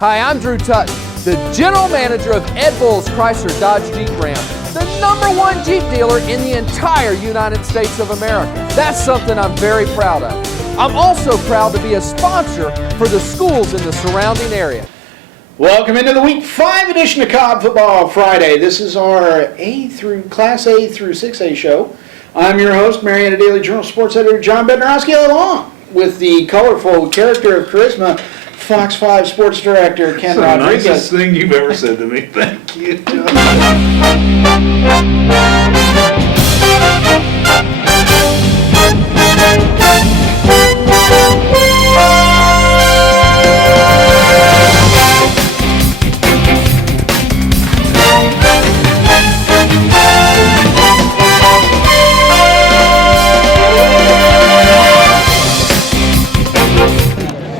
Hi, I'm Drew Tutton, the General Manager of Ed Bull's Chrysler Dodge Jeep Ram, the #1 Jeep dealer in the entire United States of America. That's something I'm very proud of. I'm also proud to be a sponsor for the schools in the surrounding area. Welcome into the Week 5 edition of Cobb Football Friday. This is our Class A through 6A show. I'm your host, Marietta Daily Journal Sports Editor John Bednarowski, along with the colorful character of charisma, Fox 5 Sports Director Ken Rodriguez. That's the nicest thing you've ever said to me. Thank you, John.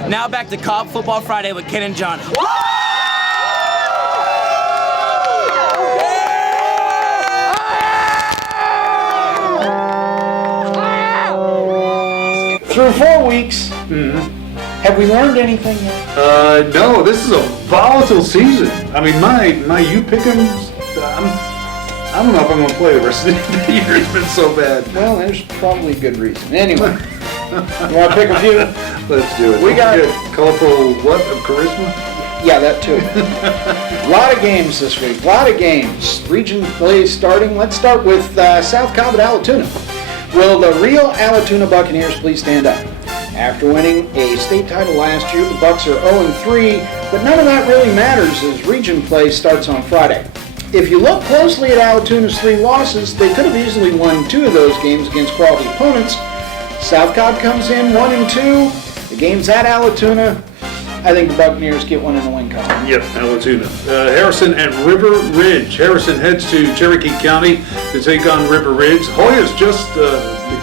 Now back to Cobb Football Friday with Ken and John. Through 4 weeks, have we learned anything yet? No, this is a volatile season. I mean, my you pick'ems, I don't know if I'm going to play the rest of the year. It's been so bad. Well, there's probably a good reason. Anyway, you want to pick a few? Let's do it. We got colorful what of charisma? Yeah, that too. A lot of games this week. A lot of games. Region plays starting. Let's start with South Cobb at Allatoona. Will the real Allatoona Buccaneers please stand up? After winning a state title last year, the Bucs are 0-3, but none of that really matters as region play starts on Friday. If you look closely at Allatoona's 3 losses, they could have easily won 2 of those games against quality opponents. South Cobb comes in 1-2. The game's at Allatoona. I think the Buccaneers get one in the win column. Yep, Allatoona. Harrison at River Ridge. Harrison heads to Cherokee County to take on River Ridge. Hoyas just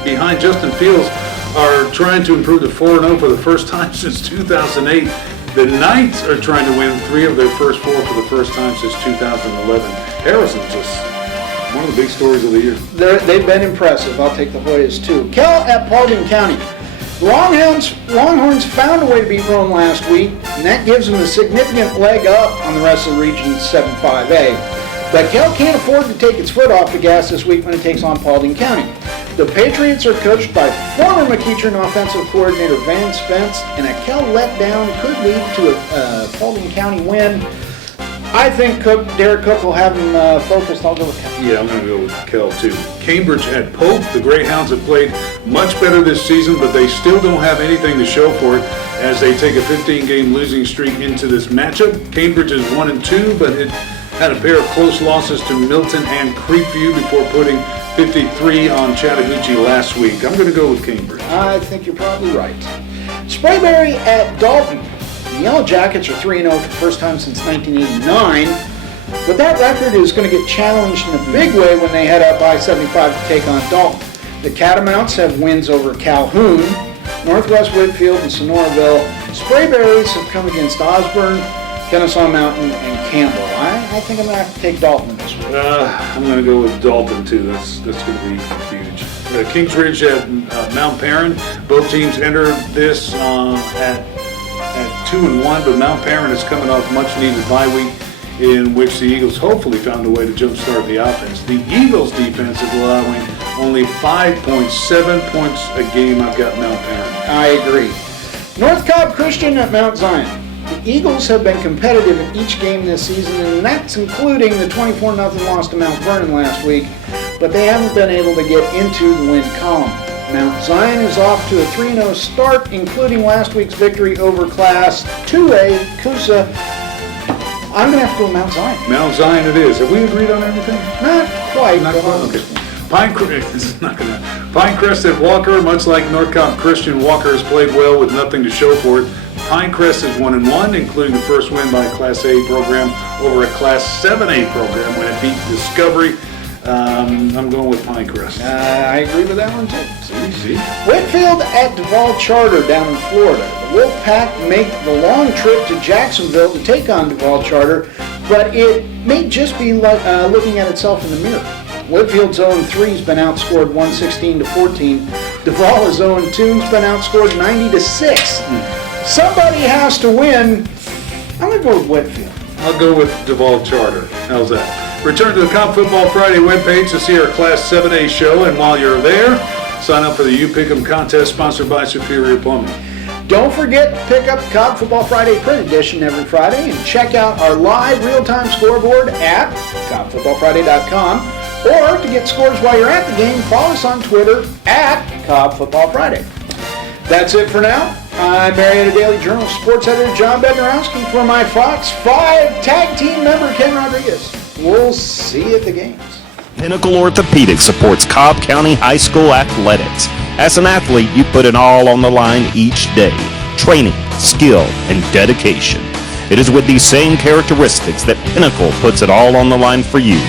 behind Justin Fields are trying to improve to 4-0 for the first time since 2008. The Knights are trying to win 3 of their first 4 for the first time since 2011. Harrison's just one of the big stories of the year. They've been impressive. I'll take the Hoyas too. Cal at Paulding County. Longhorns found a way to beat Rome last week, and that gives them a significant leg up on the rest of the region's 7-5A. But Cal can't afford to take its foot off the gas this week when it takes on Paulding County. The Patriots are coached by former McEachern offensive coordinator Van Spence, and a Cal letdown could lead to a Paulding County win. I think Derek Cook will have him focused. I'll go with Cal. Yeah, I'm going to go with Cal too. Cambridge at Pope. The Greyhounds have played much better this season, but they still don't have anything to show for it as they take a 15-game losing streak into this matchup. Cambridge is 1-2, but it had a pair of close losses to Milton and Creekview before putting 53 on Chattahoochee last week. I'm going to go with Cambridge. I think you're probably right. Sprayberry at Dalton. The Yellow Jackets are 3-0 for the first time since 1989, but that record is going to get challenged in a big way when they head up I-75 to take on Dalton. The Catamounts have wins over Calhoun, Northwest Whitfield, and Sonoraville. Sprayberries have come against Osborne, Kennesaw Mountain, and Campbell. I think I'm going to have to take Dalton in this one. I'm going to go with Dalton too. That's going to be huge. Kings Ridge at Mount Perrin. Both teams entered this at 2-1, but Mount Perrin is coming off much-needed bye week in which the Eagles hopefully found a way to jumpstart the offense. The Eagles' defense is allowing only 5.7 points a game. I've got Mount Perrin. I agree. North Cobb Christian at Mount Zion. The Eagles have been competitive in each game this season, and that's including the 24-0 loss to Mount Vernon last week, but they haven't been able to get into the win column. Mount Zion is off to a 3-0 start, including last week's victory over Class 2A Coosa. I'm going to have to go Mount Zion. Mount Zion it is. Have we agreed on everything? Not quite. Not quite. Okay. Pinecrest at Walker. Much like North Cobb Christian, Walker has played well with nothing to show for it. Pinecrest is 1-1, including the first win by a Class A program over a Class 7A program when it beat Discovery. I'm going with Pinecrest. I agree with that one too. See? Whitfield at Duval Charter down in Florida. The Wolfpack make the long trip to Jacksonville to take on Duval Charter, but it may just be looking at itself in the mirror. Whitfield's 0-3 has been outscored 116-14. Duval is 0-2 has been outscored 90-6. Somebody has to win I'm going to go with Whitfield. I'll go with Duval Charter. How's that? Return to the Cop Football Friday webpage to see our Class 7A show, and while you're there, sign up for the You Pick'em contest sponsored by Superior Plumbing. Don't forget to pick up the Cobb Football Friday print edition every Friday and check out our live real-time scoreboard at cobbfootballfriday.com. Or to get scores while you're at the game, follow us on Twitter at Cobb Football Friday. That's it for now. I'm Marietta Daily Journal sports editor John Bednarowski for my Fox 5 tag team member Ken Rodriguez. We'll see you at the games. Pinnacle Orthopedics supports Cobb County High School athletics. As an athlete, you put it all on the line each day. Training, skill, and dedication. It is with these same characteristics that Pinnacle puts it all on the line for you,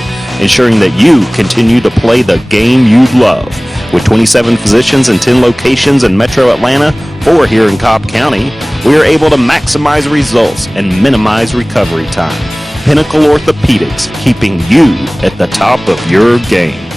ensuring that you continue to play the game you love. With 27 physicians and 10 locations in Metro Atlanta, 4 here in Cobb County, we are able to maximize results and minimize recovery time. Pinnacle Orthopedics, keeping you at the top of your game.